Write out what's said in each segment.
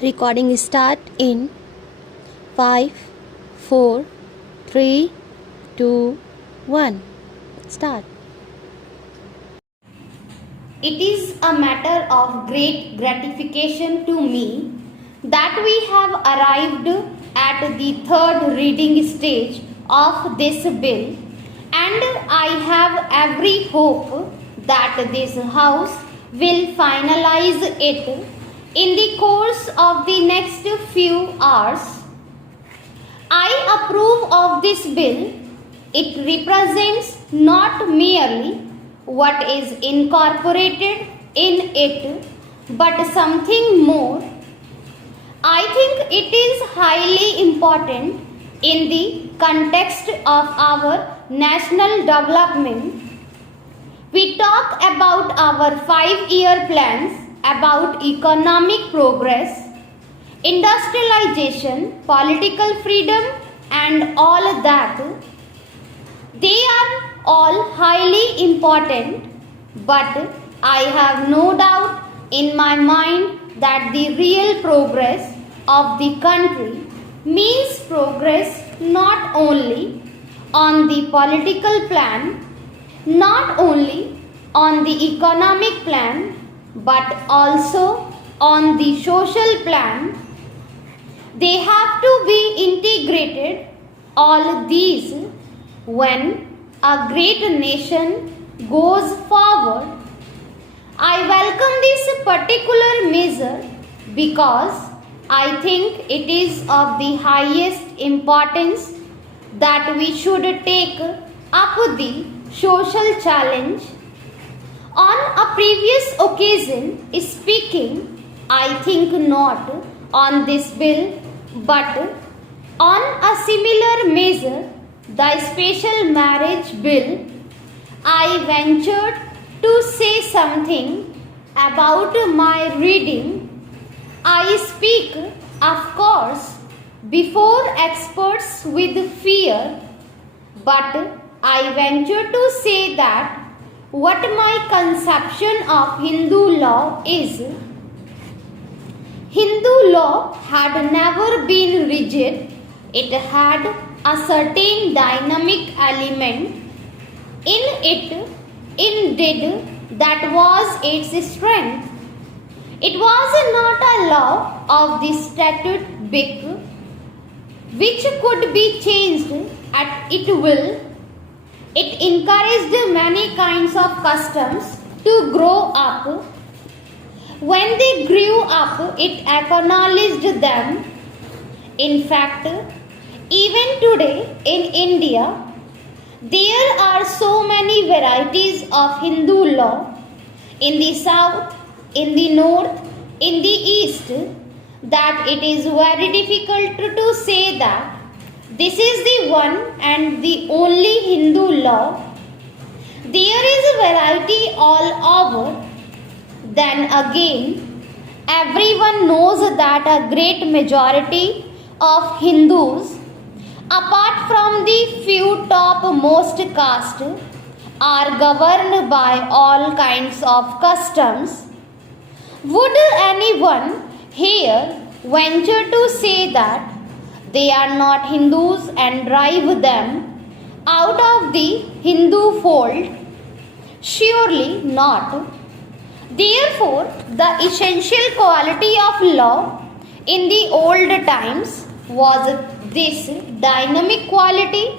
Recording start in 5, 4, 3, 2, 1. Start. It is a matter of great gratification to me that we have arrived at the third reading stage of this bill, and I have every hope that this House will finalize it in the course of the next few hours. I approve of this bill. It represents not merely what is incorporated in it, but something more. I think it is highly important in the context of our national development. We talk about our 5-year plans about economic progress, industrialization, political freedom, and all that. They are all highly important, but I have no doubt in my mind that the real progress of the country means progress not only on the political plan, not only on the economic plan, but also on the social plan. They have to be integrated, all these, when a great nation goes forward. I welcome this particular measure because I think it is of the highest importance that we should take up the social challenge. On a previous occasion, speaking, I think not on this bill, but on a similar measure, the special marriage bill, I ventured to say something about my reading. I speak, of course, before experts with fear, but I venture to say that what my conception of Hindu law is. Hindu law had never been rigid. It had a certain dynamic element in it. Indeed, that was its strength. It was not a law of the statute book which could be changed at its will. It encouraged many kinds of customs to grow up. When they grew up, it acknowledged them. In fact, even today in India, there are so many varieties of Hindu law in the south, in the north, in the east, that it is very difficult to say that this is the one and the only Hindu law. There is a variety all over. Then again, everyone knows that a great majority of Hindus, apart from the few topmost caste, are governed by all kinds of customs. Would anyone here venture to say that they are not Hindus and drive them out of the Hindu fold? Surely not. Therefore, the essential quality of law in the old times was this dynamic quality.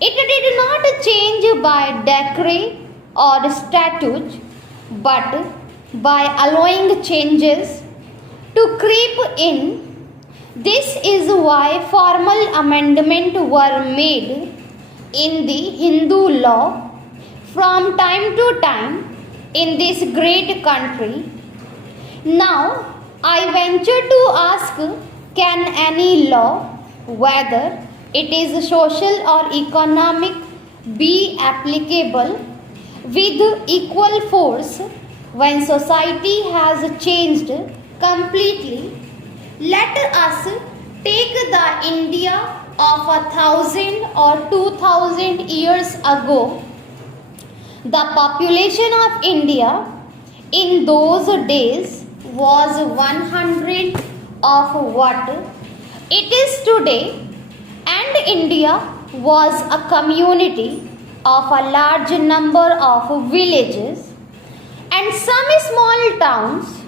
It did not change by decree or statute, but by allowing changes to creep in. This is why formal amendments were made in the Hindu law from time to time in this great country. Now, I venture to ask, can any law, whether it is social or economic, be applicable with equal force when society has changed completely? Let us take the India of 1,000 or 2,000 years ago. The population of India in those days was 100 of what it is today, and India was a community of a large number of villages and some small towns.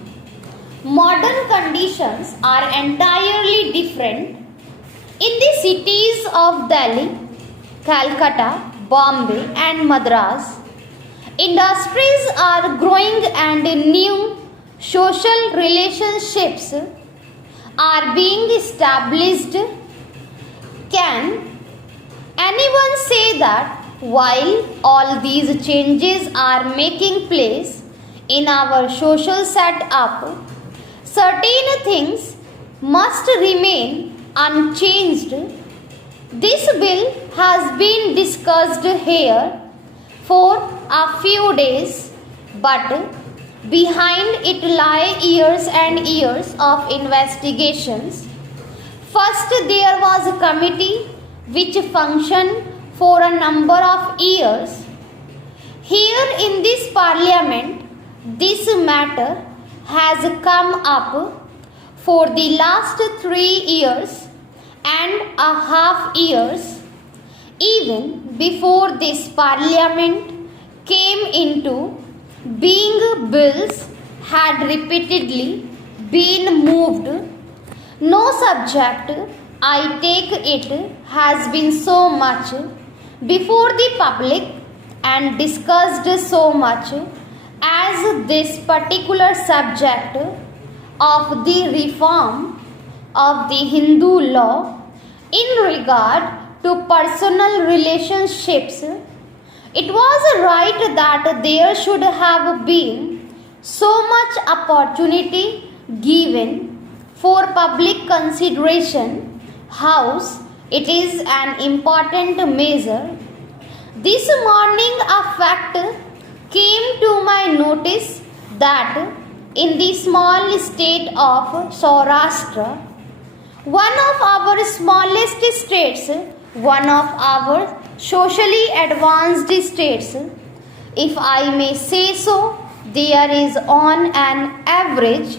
Modern conditions are entirely different in the cities of Delhi, Calcutta, Bombay, and Madras. Industries are growing and new social relationships are being established. Can anyone say that while all these changes are making place in our social setup, certain things must remain unchanged? This bill has been discussed here for a few days, but behind it lie years and years of investigations. First, there was a committee which functioned for a number of years. Here in this parliament, this matter has come up for the last 3 years and a half years. Even before this parliament came into being, bills had repeatedly been moved. No subject, I take it, has been so much before the public and discussed so much as this particular subject of the reform of the Hindu law in regard to personal relationships. It was right that there should have been so much opportunity given for public consideration. House, it is an important measure. This morning a fact came to my notice that in the small state of Saurashtra, one of our smallest states, one of our socially advanced states, if I may say so, there is on an average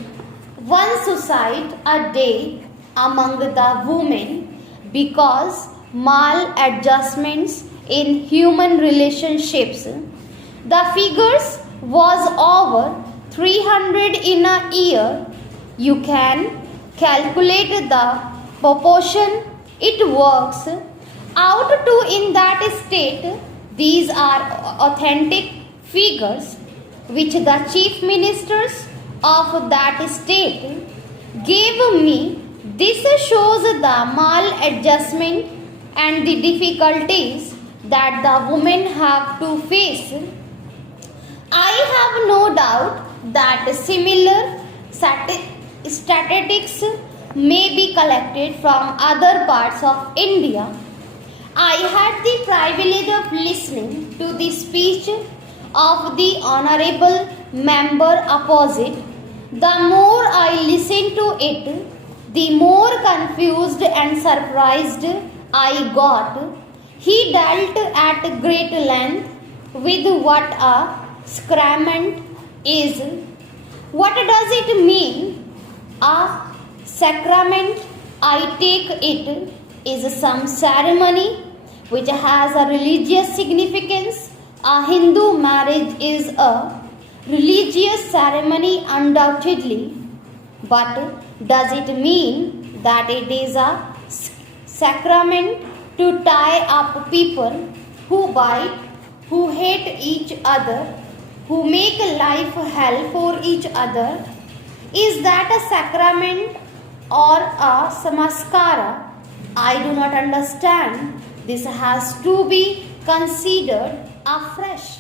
one suicide a day among the women because maladjustments in human relationships. The figures was over 300 in a year. You can calculate the proportion it works out to in that state. These are authentic figures which the chief ministers of that state gave me. This shows the maladjustment and the difficulties that the women have to face. I have no doubt that similar statistics may be collected from other parts of India. I had the privilege of listening to the speech of the honorable member opposite. The more I listened to it, the more confused and surprised I got. He dealt at great length with what a sacrament is. What does it mean? A sacrament, I take it, is some ceremony which has a religious significance. A Hindu marriage is a religious ceremony undoubtedly, but does it mean that it is a sacrament to tie up people who bite, who hate each other, who make life hell for each other? Is that a sacrament or a samaskara? I do not understand. This has to be considered afresh.